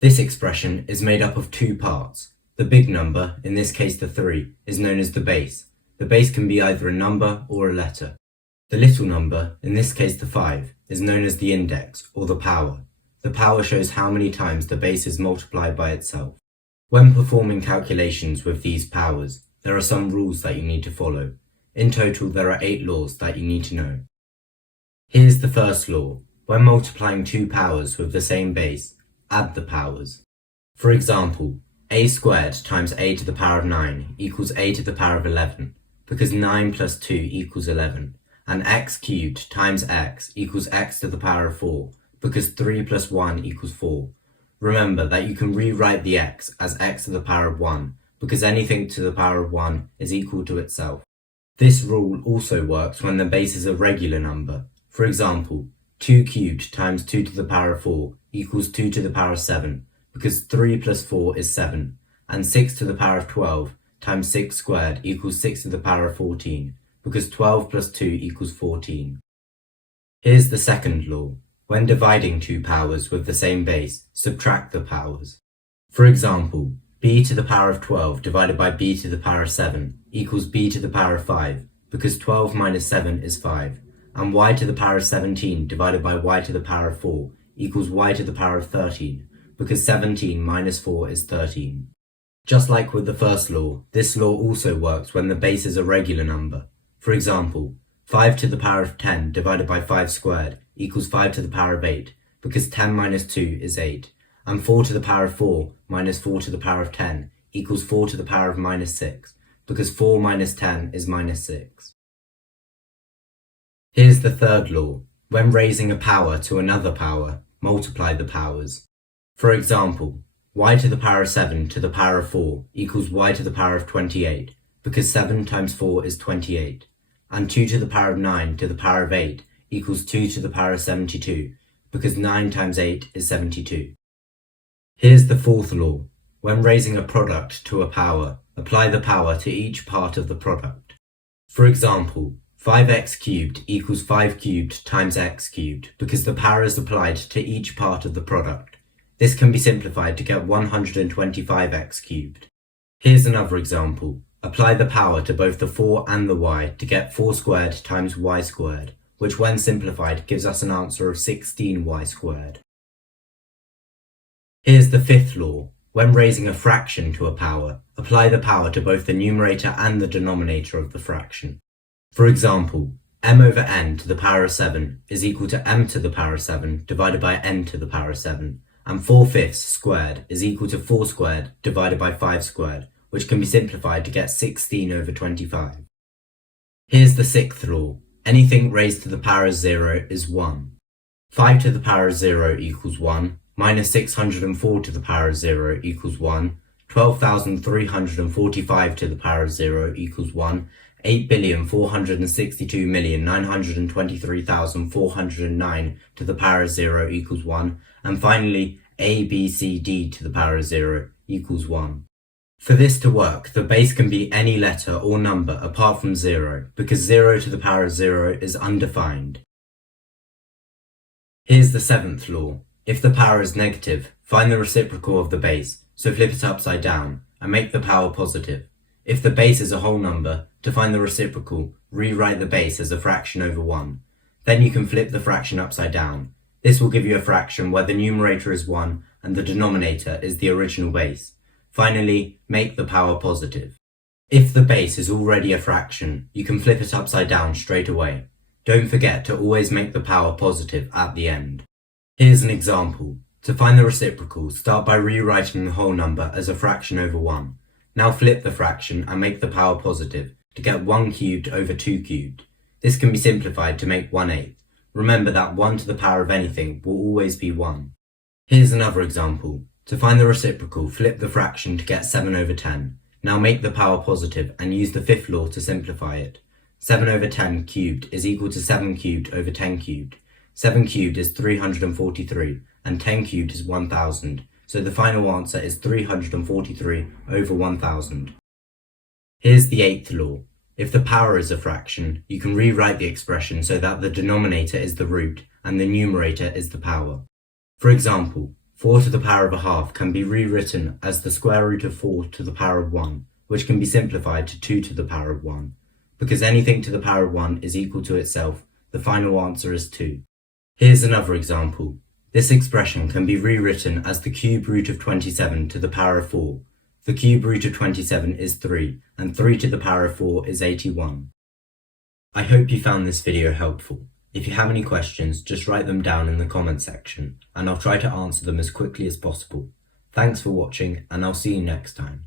This expression is made up of two parts. The big number, in this case the 3, is known as the base. The base can be either a number or a letter. The little number, in this case the 5, is known as the index, or the power. The power shows how many times the base is multiplied by itself. When performing calculations with these powers, there are some rules that you need to follow. In total, there are 8 laws that you need to know. Here's the first law. When multiplying two powers with the same base, add the powers. For example, a squared times a to the power of 9 equals a to the power of 11, because 9 plus 2 equals 11, and x cubed times x equals x to the power of 4, because 3 plus 1 equals 4. Remember that you can rewrite the x as x to the power of 1, because anything to the power of 1 is equal to itself. This rule also works when the base is a regular number. For example, 2 cubed times 2 to the power of 4 equals 2 to the power of 7, because 3 plus 4 is 7, and 6 to the power of 12 times 6 squared equals 6 to the power of 14, because 12 plus 2 equals 14. Here's the second law. When dividing two powers with the same base, subtract the powers. For example, b to the power of 12 divided by b to the power of 7 equals b to the power of 5, because 12 minus 7 is 5, and y to the power of 17 divided by y to the power of 4 equals y to the power of 13, because 17 minus 4 is 13. Just like with the first law, this law also works when the base is a regular number. For example, 5 to the power of 10 divided by 5 squared equals 5 to the power of 8, because 10 minus 2 is 8, and 4 to the power of 4 minus 4 to the power of 10 equals 4 to the power of minus 6, because 4 minus 10 is minus 6. Here's the third law. When raising a power to another power, multiply the powers. For example, y to the power of 7 to the power of 4 equals y to the power of 28, because 7 times 4 is 28, and 2 to the power of 9 to the power of 8 equals 2 to the power of 72, because 9 times 8 is 72. Here's the fourth law. When raising a product to a power, apply the power to each part of the product. For example, 5x cubed equals 5 cubed times x cubed, because the power is applied to each part of the product. This can be simplified to get 125x cubed. Here's another example. Apply the power to both the 4 and the y to get 4 squared times y squared, which when simplified gives us an answer of 16y squared. Here's the fifth law. When raising a fraction to a power, apply the power to both the numerator and the denominator of the fraction. For example, m over n to the power of 7 is equal to m to the power of 7 divided by n to the power of 7, and 4/5 squared is equal to 4 squared divided by 5 squared, which can be simplified to get 16 over 25. Here's the sixth law. Anything raised to the power of 0 is 1. 5 to the power of 0 equals 1, minus 604 to the power of 0 equals 1, 12,345 to the power of 0 equals 1, 8,462,923,409 to the power of 0 equals 1, and finally, a, b, c, d to the power of 0 equals 1. For this to work, the base can be any letter or number apart from 0, because 0 to the power of 0 is undefined. Here's the seventh law. If the power is negative, find the reciprocal of the base, so flip it upside down, and make the power positive. If the base is a whole number, to find the reciprocal, rewrite the base as a fraction over 1. Then you can flip the fraction upside down. This will give you a fraction where the numerator is 1 and the denominator is the original base. Finally, make the power positive. If the base is already a fraction, you can flip it upside down straight away. Don't forget to always make the power positive at the end. Here's an example. To find the reciprocal, start by rewriting the whole number as a fraction over 1. Now flip the fraction and make the power positive to get 1 cubed over 2 cubed. This can be simplified to make 1/8. Remember that 1 to the power of anything will always be 1. Here's another example. To find the reciprocal, flip the fraction to get 7 over 10. Now make the power positive and use the fifth law to simplify it. 7 over 10 cubed is equal to 7 cubed over 10 cubed. 7 cubed is 343 and 10 cubed is 1000. So the final answer is 343 over 1000. Here's the eighth law. If the power is a fraction, you can rewrite the expression so that the denominator is the root and the numerator is the power. For example, 4 to the power of a half can be rewritten as the square root of 4 to the power of 1, which can be simplified to 2 to the power of 1. Because anything to the power of 1 is equal to itself, the final answer is 2. Here's another example. This expression can be rewritten as the cube root of 27 to the power of 4. The cube root of 27 is 3, and 3 to the power of 4 is 81. I hope you found this video helpful. If you have any questions, just write them down in the comment section, and I'll try to answer them as quickly as possible. Thanks for watching, and I'll see you next time.